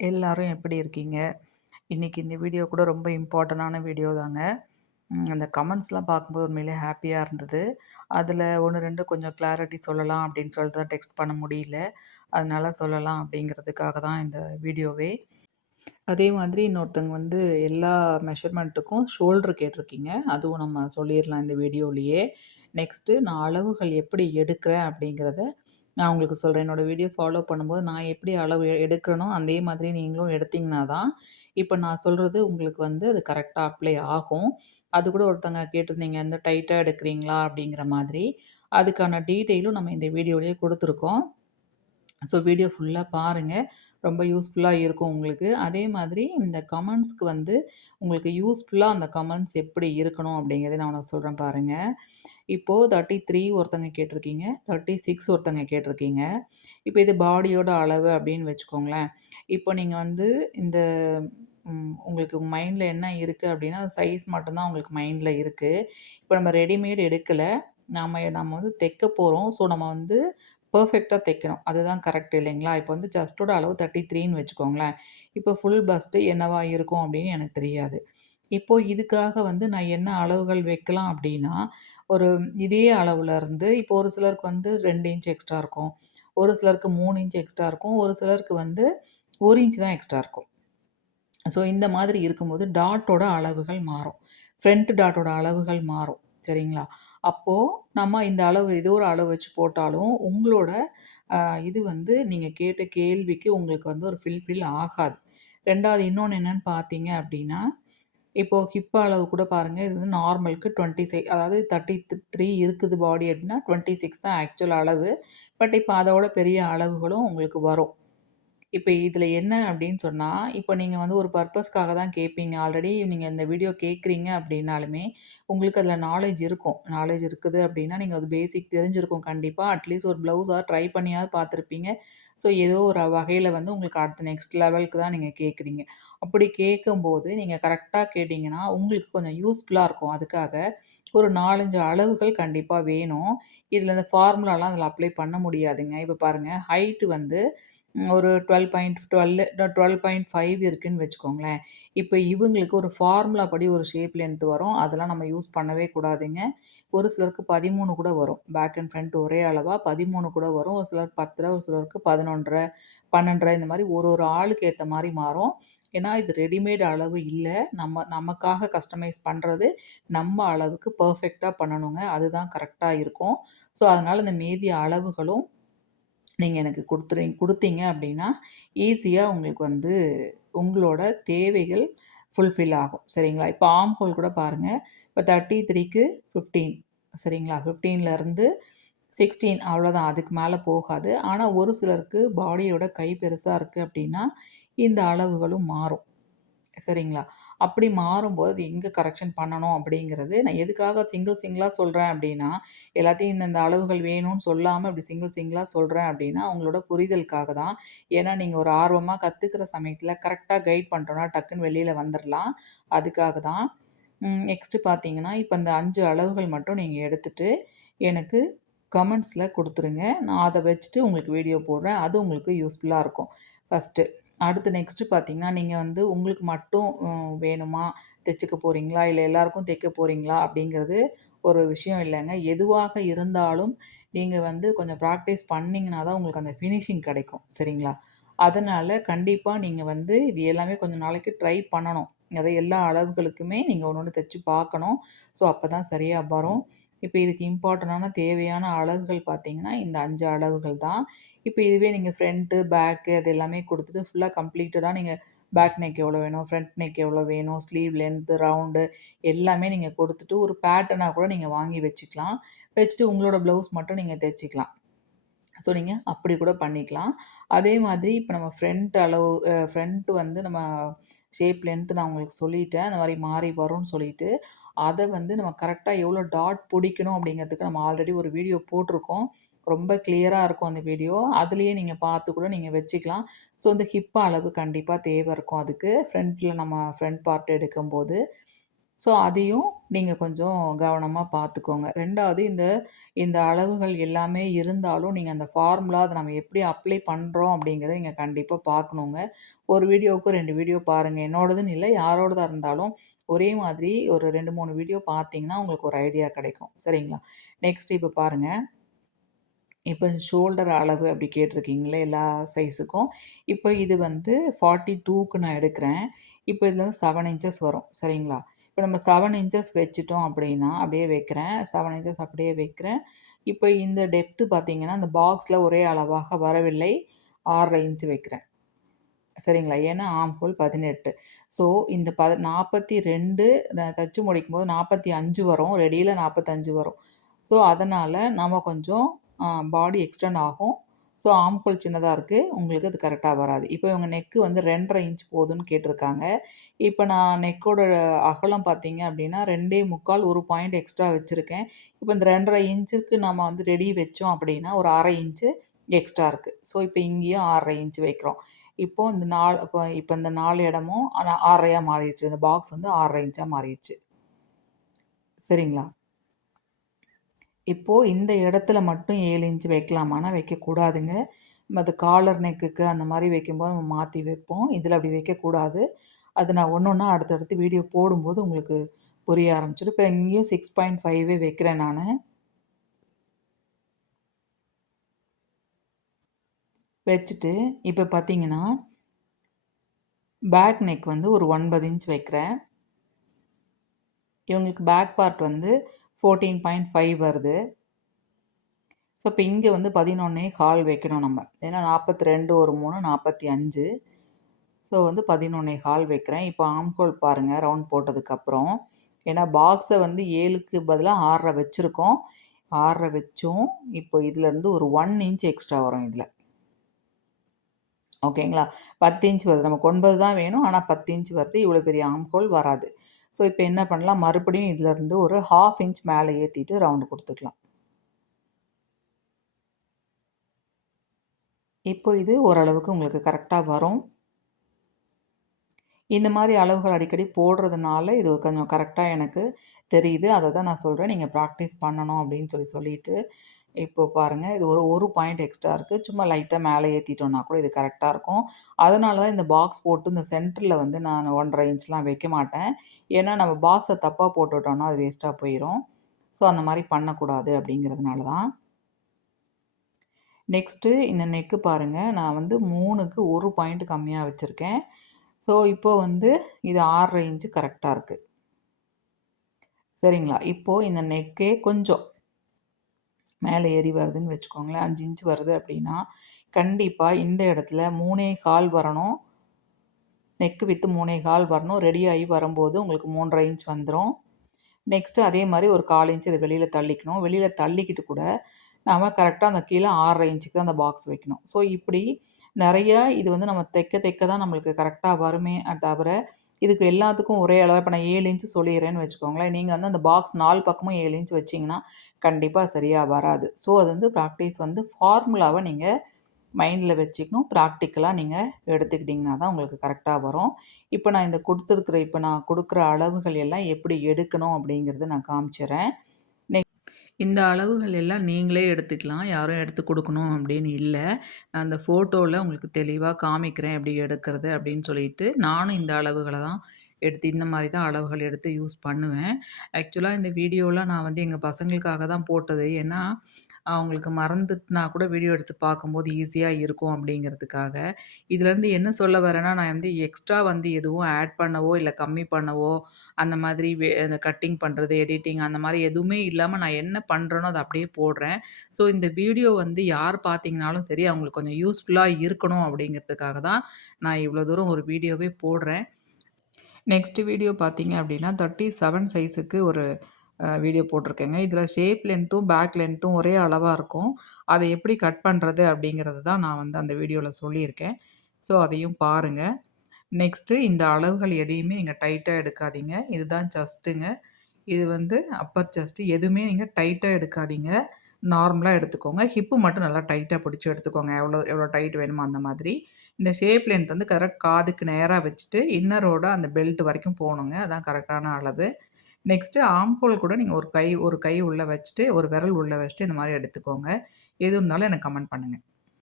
எல்லாரும் எப்படி இருக்கீங்க? இன்னைக்கு இந்த வீடியோ கூட ரொம்ப இம்பார்ட்டன்டான வீடியோ தாங்க. அந்த கமெண்ட்ஸ்லாம் பார்க்கும்போது உண்மையிலேயே ஹேப்பியா இருந்தது. அதில 1, 2 கொஞ்சம் கிளாரிட்டி சொல்லலாம் அப்படின்னு சொல்லிட்டு தான் டெக்ஸ்ட் பண்ண முடியல. அதனால சொல்லலாம் அப்படிங்கிறதுக்காக தான் இந்த வீடியோவே. அதே மாதிரி இன்னொருத்தவங்க வந்து எல்லா மெஷர்மென்ட்டுக்கும் ஷோல்டர் கேட்டிருக்கீங்க. அதுவும் நம்ம சொல்லிர்லாம் இந்த வீடியோலயே. நெக்ஸ்ட்டு நான் அளவுகள் எப்படி எடுக்கிறேன் அப்படிங்கிறத நான் உங்களுக்கு சொல்றேன். என்னோட வீடியோ ஃபாலோ பண்ணும்போது நான் எப்படி அளவு எடுக்கிறேனோ, அதே மாதிரி நீங்களும் எடுத்தீங்கன்னா தான், இப்ப நான் சொல்றது உங்களுக்கு வந்து அது கரெக்ட்டா அப்ளை ஆகும். அதுக்கூட ஒருத்தங்க கேட்டிருந்தீங்க, "இந்த டைட்டா எடுக்கிறீங்களா?" அப்படிங்கிற மாதிரி. அதுக்கான டீட்டெயிலும் நம்ம இந்த வீடியோலயே குடுத்துருக்கோம். ஸோ வீடியோ ஃபுல்லா பாருங்க. ரொம்ப யூஸ்ஃபுல்லா இருக்கும் உங்களுக்கு. அதே மாதிரி இந்த கமெண்ட்ஸ்க்கு வந்து உங்களுக்கு யூஸ்ஃபுல்லா அந்த கமெண்ட்ஸ் எப்படி இருக்கணும் அப்படிங்கிறத நான் உனக்கு சொல்றேன் பாருங்க. இப்போ 33 ஒருத்தங்க கேட்டிருக்கீங்க. 36 ஒருத்தங்க கேட்டிருக்கீங்க. இப்போ இது பாடியோட அளவு அப்படின்னு வச்சுக்கோங்களேன். இப்போ நீங்க வந்து இந்த உங்களுக்கு மைண்ட்ல என்ன இருக்கு அப்படின்னா, சைஸ் மட்டும் தான் உங்களுக்கு மைண்ட்ல இருக்கு. இப்போ நம்ம ரெடிமேட் எடுக்கல. நம்ம வந்து தைக்க போறோம். ஸோ நம்ம வந்து பெர்ஃபெக்ட்டா தைக்கணும். அதுதான் கரெக்ட் இல்லைங்களா? இப்போ வந்து செஸ்ட்டோட அளவு 33ன்னு வச்சுக்கோங்களேன். இப்போ ஃபுல் பஸ்ட் என்னவா இருக்கும் அப்படின்னு எனக்கு தெரியாது. இப்போ இதுக்காக வந்து நான் என்ன அளவுகள் வைக்கலாம் அப்படின்னா, ஒரு இதே அளவுலருந்து இப்போ ஒரு சிலருக்கு வந்து 2 இன்ச் எக்ஸ்ட்ரா இருக்கும். ஒரு சிலருக்கு 3 இன்ச் எக்ஸ்ட்ரா இருக்கும். ஒரு சிலருக்கு வந்து 1 இன்ச் தான் எக்ஸ்ட்ரா இருக்கும். ஸோ இந்த மாதிரி இருக்கும்போது டாட்டோட அளவுகள் மாறும். ஃப்ரண்ட் டாட்டோட அளவுகள் மாறும். சரிங்களா? அப்போ நம்ம இந்த அளவு ஏதோ ஒரு அளவு வச்சு போட்டாலும், உங்களோட அ இது வந்து நீங்க கேட்ட கேள்விக்கு உங்களுக்கு வந்து ஒரு ஃபில் ஆகாது. 2வது இன்னொன்னு என்னன்னு பார்த்தீங்க அப்டின்னா, இப்போ ஹிப் அளவு கூட பாருங்க. இது வந்து நார்மலுக்கு 26 அதாவது 33 இருக்குது பாடி அப்டின்னா, 26 தான் ஆக்சுவல் அளவு. பட் இப்ப அதோட பெரிய அளவுகளும் உங்களுக்கு வரும். இப்ப இதுல என்ன அப்படின்னு சொன்னா, இப்ப நீங்க வந்து ஒரு பர்ப்பஸ்க்காக தான் கேட்பீங்க. ஆல்ரெடி நீங்க இந்த வீடியோ கேட்குறீங்க அப்படின்னாலுமே, உங்களுக்கு அதுல நாலேட்ஜ் இருக்கும். நாலேட்ஜ் இருக்குது அப்படின்னா, நீங்க அது பேசிக் தெரிஞ்சிருக்கும் கண்டிப்பா. அட்லீஸ்ட் ஒரு ப்ளவுஸாவது ட்ரை பண்ணியாவது பார்த்துருப்பீங்க. ஸோ, ஏதோ ஒரு வகையில வந்து உங்களுக்கு அடுத்த நெக்ஸ்ட் லெவலுக்கு தான் நீங்க கேட்குறீங்க. அப்படி கேட்கும்போது, நீங்க கரெக்ட்டா கேட்டீங்கன்னா, உங்களுக்கு கொஞ்சம் யூஸ்ஃபுல்லா இருக்கும். அதுக்காக ஒரு 4, 5 அளவுகள் கண்டிப்பா வேணும். இதுல இந்த ஃபார்முலாலாம் அதுல அப்ளை பண்ண முடியாதுங்க. இப்ப பாருங்க, ஹைட் வந்து ஒரு 12.5 இருக்குன்னு வச்சுக்கோங்களேன். இப்ப இவங்களுக்கு ஒரு ஃபார்முலா படி ஒரு ஷேப் லென்த் வரும். அதெல்லாம் நம்ம யூஸ் பண்ணவே கூடாதுங்க. ஒரு சிலருக்கு 13 கூட வரும். பேக் அண்ட் ஃப்ரண்ட் ஒரே அளவா 13 கூட வரும். ஒரு சிலருக்கு 10, ஒரு சிலருக்கு 11 1/2, 12 இந்த மாரி ஒரு ஒரு ஆளுக்கு ஏத்த மாரி மாறும். ஏன்னா இது ரெடிமேட் அளவு இல்ல. நமக்காக கஸ்டமைஸ் பண்றது. நம்ம அளவுக்கு பெர்ஃபெக்ட்டா பண்ணணுங்க. அதுதான் கரெக்ட்டா இருக்கும். ஸோ, அதனால இந்த மீதி அளவுகளும் நீங்க எனக்கு குடுத்தீங்க அப்டின்னா, ஈஸியா உங்களுக்கு வந்து உங்களோட தேவைகள் ஃபுல்ஃபில் ஆகும். சரிங்களா? இப்ப ஆர்ம் ஹோல் கூட பாருங்க. இப்ப 33க்கு 15 சரிங்களா? 15லருந்து 16 அவ்வளோதான். அதுக்கு மேல போகாது. ஆனா ஒரு சிலருக்கு பாடியோட கை பெருசா இருக்கு அப்டின்னா, இந்த அளவுகளும் மாறும். சரிங்களா? அப்படி மாறும்போது அது எங்க கரெக்ஷன் பண்ணணும் அப்படிங்கிறது, நான் எதுக்காக சிங்கிளா சொல்றேன் அப்படின்னா, எல்லாத்தையும் இந்தந்த அளவுகள் வேணும்னு சொல்லாம இப்படி சிங்கிளா சொல்றேன் அப்படின்னா, உங்களோட புரிதலுக்காக தான். ஏன்னா நீங்க ஒரு ஆர்வமா கத்துக்கிற சமயத்துல கரெக்ட்டா கைட் பண்ணிட்டோம்னா டக்குன்னு வெளியில வந்துரலாம். அதுக்காக தான். நெக்ஸ்ட்டு பார்த்தீங்கன்னா, இப்ப இந்த 5 அளவுகள் மட்டும் நீங்க எடுத்துட்டு, எனக்கு கமெண்ட்ஸ்ல குடுத்துருங்க. நான் அத வச்சுட்டு உங்களுக்கு வீடியோ போடுறேன். அது உங்களுக்கு யூஸ்ஃபுல்லா இருக்கும். ஃபர்ஸ்ட்டு. அடுத்து நெக்ஸ்ட்டு பார்த்தீங்கன்னா, நீங்க வந்து உங்களுக்கு மட்டும் வேணுமா? தைச்சுக்க போறீங்களா? இல்ல எல்லாருக்கும் தைக்க போறீங்களா? அப்படிங்கிறது ஒரு விஷயம் இல்லங்க. எதுவாக இருந்தாலும் நீங்க வந்து கொஞ்சம் பிராக்டிஸ் பண்ணீங்கன்னா தான் உங்களுக்கு அந்த ஃபினிஷிங் கிடைக்கும். சரிங்களா? அதனால கண்டிப்பா நீங்க வந்து இது எல்லாமே கொஞ்ச நாளைக்கு ட்ரை பண்ணணும். அது எல்லா அளவுகளுக்குமே நீங்க ஒண்ணு ஒண்ணு தைச்சு பார்க்கணும். ஸோ அப்பதான் சரியா வரும். இப்ப இதுக்கு இம்பார்ட்டன்டான தேவையான அளவுகள் பார்த்தீங்கன்னா, இந்த 5 அளவுகள் தான். இப்ப இதுவே நீங்க ஃப்ரண்ட்டு, பேக்கு அது எல்லாமே குடுத்துட்டு ஃபுல்லா கம்ப்ளீட்டடா நீங்க பேக் நெக் எவ்வளோ வேணும், ஃப்ரண்ட் நெக் எவ்வளோ வேணும், ஸ்லீவ் லென்த், ரவுண்டு எல்லாமே நீங்க குடுத்துட்டு ஒரு பேட்டர்னா கூட நீங்க வாங்கி வச்சுக்கலாம். வச்சுட்டு உங்களோட ப்ளவுஸ் மட்டும் நீங்க தச்சுக்கலாம். ஸோ, நீங்க அப்படி கூட பண்ணிக்கலாம். அதே மாதிரி இப்ப நம்ம ஃப்ரண்ட் அளவு ஃப்ரண்ட் வந்து நம்ம ஷேப் லென்த் நான் உங்களுக்கு சொல்லிட்டேன். அந்த மாரி மாறி வரும்னு சொல்லிட்டு, அத வந்து நம்ம கரெக்ட்டா எவ்வளோ டாட் புடிக்கணும் அப்படிங்கிறதுக்கு நம்ம ஆல்ரெடி ஒரு வீடியோ போட்டிருக்கோம். ரொம்ப கிளியரா இருக்கும் அந்த வீடியோ. அதிலேயே நீங்க பார்த்து கூட நீங்க வச்சுக்கலாம். ஸோ, இந்த ஹிப் அளவு கண்டிப்பா தேவை இருக்கும் அதுக்கு. ஃப்ரண்ட்ல நம்ம ஃப்ரண்ட் பார்ட் எடுக்கும்போது. ஸோ அதையும் நீங்க கொஞ்சம் கவனமா பார்த்துக்கோங்க. 2வது இந்த இந்த அளவுகள் எல்லாமே இருந்தாலும், நீங்க அந்த ஃபார்முலா அத நம்ம எப்படி அப்ளை பண்றோம் அப்படிங்கிறத நீங்க கண்டிப்பா பார்க்கணுங்க. ஒரு வீடியோவுக்கு 2 வீடியோ பாருங்க. என்னோடதுன்னு இல்ல, யாரோடதா இருந்தாலும் ஒரே மாதிரி ஒரு 2, 3 வீடியோ பார்த்தீங்கன்னா, உங்களுக்கு ஒரு ஐடியா கிடைக்கும். சரிங்களா? நெக்ஸ்ட் இப்ப பாருங்க. இப்ப ஷோல்டர் அளவு அப்படி கேட்டிருக்கீங்கல்ல எல்லா சைஸுக்கும். இப்ப இது வந்து 42க்கு நான் எடுக்கிறேன். இப்ப இதுல வந்து 7 இன்ச்சஸ் வரும். சரிங்களா? இப்ப நம்ம 7 இன்ச்சஸ் வச்சுட்டோம் அப்படின்னா, அப்படியே வைக்கிறேன். 7 இன்ச்சஸ் அப்படியே வைக்கிறேன். இப்ப இந்த டெப்த் பார்த்தீங்கன்னா, இந்த பாக்ஸ்ல ஒரே அளவாக வரவில்லை. 6 1/2 இன்ச் வைக்கிறேன். சரிங்களா? ஏன்னா ஆர்ம் ஹோல் 18. ஸோ இந்த 42 நான் தச்சு முடிக்கும்போது 45 வரும். ரெடியில 45 வரும். ஸோ அதனால நம்ம கொஞ்சம் அ பாடி எக்ஸ்டெண்ட் ஆகும். ஸோ ஆர்ம் ஹோல் சின்னதா இருக்கு. உங்களுக்கு அது கரெக்ட்டா வராது. இப்போ இவங்க நெக் வந்து 2 1/2 இன்ச் போதுன்னு கேட்டிருக்காங்க. இப்ப நான் நெக்கோட அகலம் பார்த்தீங்க அப்படின்னா 2 1/4 1 பாயிண்ட் எக்ஸ்ட்ரா வச்சிருக்கேன். இப்ப இந்த 2 1/2 இன்ச்சுக்கு நம்ம வந்து ரெடி வச்சோம் அப்படின்னா, ஒரு 1/2 இன்ச்சு எக்ஸ்ட்ரா இருக்கு. ஸோ இப்ப இங்கேயும் 6 1/2 இன்ச் வைக்கிறோம். இப்போ இந்த 4 இப்ப இந்த 4 இடமும் 6 மாறிடுச்சு. இந்த பாக்ஸ் வந்து 6 இன்ச்சா மாறிடுச்சு. சரிங்களா? இப்போ இந்த இடத்துல மட்டும் 7 இன்ச் வைக்கலாமான்னா, வைக்கக்கூடாதுங்க. அது காலர் நெக்குக்கு அந்த மாரி வைக்கும்போது நம்ம மாத்தி வைப்போம். இதில அப்படி வைக்கக்கூடாது. அது நான் ஒண்ணொண்ணா அடுத்தடுத்து வீடியோ போடும்போது உங்களுக்கு புரிய ஆரம்பிச்சுரும். இப்ப இங்கேயும் 6.5 வைக்கிறேன் நானு. வச்சுட்டு இப்ப பார்த்தீங்கன்னா, பேக் நெக் வந்து ஒரு 9 இன்ச் வைக்கிறேன். இவங்களுக்கு பேக் பார்ட் வந்து 14.5 வருது. ஸோ, இப்ப இங்க வந்து 11.25 வைக்கணும் நம்ம. ஏன்னா 42 ஒரு 3 45. ஸோ, வந்து 11.25 வைக்கிறேன். இப்போ ஆர்ம் ஹோல் பாருங்க ரவுண்ட் போட்டதுக்கப்புறம். ஏன்னா பாக்ஸ வந்து 7க்கு பதிலா 6 1/2 வச்சிருக்கோம். 6 1/2 வச்சும் இப்போ இதுலருந்து ஒரு 1 இன்ச் எக்ஸ்ட்ரா வரும் இதுல. ஓகேங்களா? 10 இன்ச் வருது. நமக்கு 9 தான் வேணும். ஆனா 10 இன்ச் வருது. இவ்வளோ பெரிய ஆர்ம் ஹோல் வராது. ஸோ, இப்ப என்ன பண்ணலாம், மறுபடியும் இதுலருந்து ஒரு 1/2 இன்ச் மேல ஏத்திட்டு ரவுண்ட் குடுத்துக்கலாம். இப்போ இது ஓரளவுக்கு உங்களுக்கு கரெக்ட்டா வரும். இந்த மாரி அளவுகள் அடிக்கடி போடுறதுனால, இது கொஞ்சம் கரெக்ட்டா எனக்கு தெரியுது. அத தான் நான் சொல்றேன். நீங்க பிராக்டிஸ் பண்ணணும் அப்படின்னு சொல்லிட்டு, இப்போ பாருங்க இது ஒரு 1 பாயிண்ட் எக்ஸ்ட்ரா இருக்கு. சும்மா லைட்டா மேல ஏத்திட்டோம்னா கூட இது கரெக்ட்டா இருக்கும். அதனால தான் இந்த பாக்ஸ் போட்டு இந்த சென்டர்ல வந்து நான் 1 1/2 இன்ச்லாம் வைக்க மாட்டேன். ஏன்னா நம்ம பாக்ஸ தப்பா போட்டுட்டோம்னா, அது வேஸ்ட்டா போயிரும். ஸோ அந்த மாரி பண்ணக்கூடாது அப்படிங்கிறதுனால தான். நெக்ஸ்ட்டு இந்த நெக்கு பாருங்க. நான் வந்து 3க்கு 1 பாயிண்ட் கம்மியா வச்சிருக்கேன். ஸோ, இப்போ வந்து இது 6 1/2 இன்ச் கரெக்ட்டா இருக்கு. சரிங்களா? இப்போ இந்த நெக்கே கொஞ்சம் மேல ஏறி வருதுன்னு வச்சுக்கோங்களேன். 5 இன்ச் வருது அப்படின்னா, கண்டிப்பா இந்த இடத்துல 3 1/4 வரணும். நெக் வித் 3 1/4 வரணும். ரெடி ஆயி வரும்போது உங்களுக்கு 3 1/2 இன்ச் வந்துரும். நெக்ஸ்ட்டு அதே மாரி ஒரு 1/4 இன்ச் இத வெளியில தள்ளிக்கணும். வெளியில தள்ளிக்கிட்டு கூட நாம கரெக்ட்டா அந்த கீழ 6 1/2 இன்ச்சுக்கு தான் அந்த பாக்ஸ் வைக்கணும். ஸோ, இப்படி நெறைய இது வந்து நம்ம தைக்க தைக்க தான் நம்மளுக்கு கரெக்ட்டா வருமே தவிர, இதுக்கு எல்லாத்துக்கும் ஒரே அளவா இப்ப நான் 7 இன்ச் சொல்லிர்றேன்னு வச்சுக்கோங்களேன். நீங்க வந்து அந்த பாக்ஸ் 4 பக்கமும் 7 இன்ச் வச்சீங்கன்னா, கண்டிப்பா சரியா வராது. ஸோ, அது வந்து பிராக்டிஸ் வந்து ஃபார்முலாவ நீங்க மைண்ட்ல வச்சுக்கணும். பிராக்டிகலா நீங்க எடுத்துக்கிட்டீங்கன்னா தான் உங்களுக்கு கரெக்ட்டா வரும். இப்ப நான் குடுக்குற அளவுகள் எல்லாம் எப்படி எடுக்கணும் அப்படிங்கிறத நான் காமிச்சுர்றேன். இந்த அளவுகள் எல்லாம் நீங்களே எடுத்துக்கலாம். யாரும் எடுத்து குடுக்கணும் அப்படின்னு இல்ல. நான் அந்த ஃபோட்டோல உங்களுக்கு தெளிவா காமிக்கிறேன் எப்படி எடுக்கிறது அப்படின்னு சொல்லிட்டு, நானும் இந்த அளவுகள தான் எடுத்து இந்த மாரி தான் அளவுகள் எடுத்து யூஸ் பண்ணுவேன். ஆக்சுவலா இந்த வீடியோலாம் நான் வந்து எங்க பசங்களுக்காக தான் போட்டது. ஏன்னா, அவங்களுக்கு மறந்துட்டுனா கூட வீடியோ எடுத்து பார்க்கும்போது ஈஸியா இருக்கும் அப்படிங்கிறதுக்காக. இதுலேருந்து என்ன சொல்ல வரேன்னா, நான் வந்து எக்ஸ்ட்ரா வந்து எதுவும் ஆட் பண்ணவோ, இல்ல கம்மி பண்ணவோ, அந்த மாதிரி அந்த கட்டிங் பண்றது, எடிட்டிங் அந்த மாரி எதுவுமே இல்லாம நான் என்ன பண்றேனோ, அத அப்படியே போடுறேன். ஸோ இந்த வீடியோ வந்து யார் பார்த்தீங்கனாலும் சரி, அவங்களுக்கு கொஞ்சம் யூஸ்ஃபுல்லா இருக்கணும் அப்படிங்கிறதுக்காக தான், நான் இவ்வளோ தூரம் ஒரு வீடியோவே போடுறேன். நெக்ஸ்ட் வீடியோ பார்த்தீங்க அப்படின்னா, 37 சைஸுக்கு ஒரு வீடியோ போட்டிருக்கேங்க. இதில ஷேப் லென்த்தும், பேக் லென்த்தும் ஒரே அளவா இருக்கும். அத எப்படி கட் பண்றது அப்படிங்கிறது தான் நான் வந்து அந்த வீடியோல சொல்லியிருக்கேன். ஸோ அதையும் பாருங்க. நெக்ஸ்ட்டு இந்த அளவுகள் எதையுமே நீங்க டைட்டா எடுக்காதீங்க. இதுதான் செஸ்ட்டுங்க. இது வந்து அப்பர் செஸ்ட். எதுவுமே நீங்க டைட்டா எடுக்காதீங்க. நார்மலா எடுத்துக்கோங்க. ஹிப்பு மட்டும் நல்லா டைட்டா பிடிச்சு எடுத்துக்கோங்க. எவ்வளோ எவ்வளோ டைட் வேணுமோ அந்த மாதிரி. இந்த ஷேப் லென்த் வந்து கரெக்ட் காதுக்கு நேரா வச்சுட்டு, இன்னரோட அந்த பெல்ட் வரைக்கும் போணுங்க. அதான் கரெக்ட்டான அளவு. நெக்ஸ்ட்டு ஆர்ம் ஹோல் கூட நீங்க ஒரு கை உள்ள வச்சுட்டு, ஒரு விரல் உள்ள வச்சுட்டு இந்த மாரி எடுத்துக்கோங்க. எது இருந்தாலும் எனக்கு கமெண்ட் பண்ணுங்க.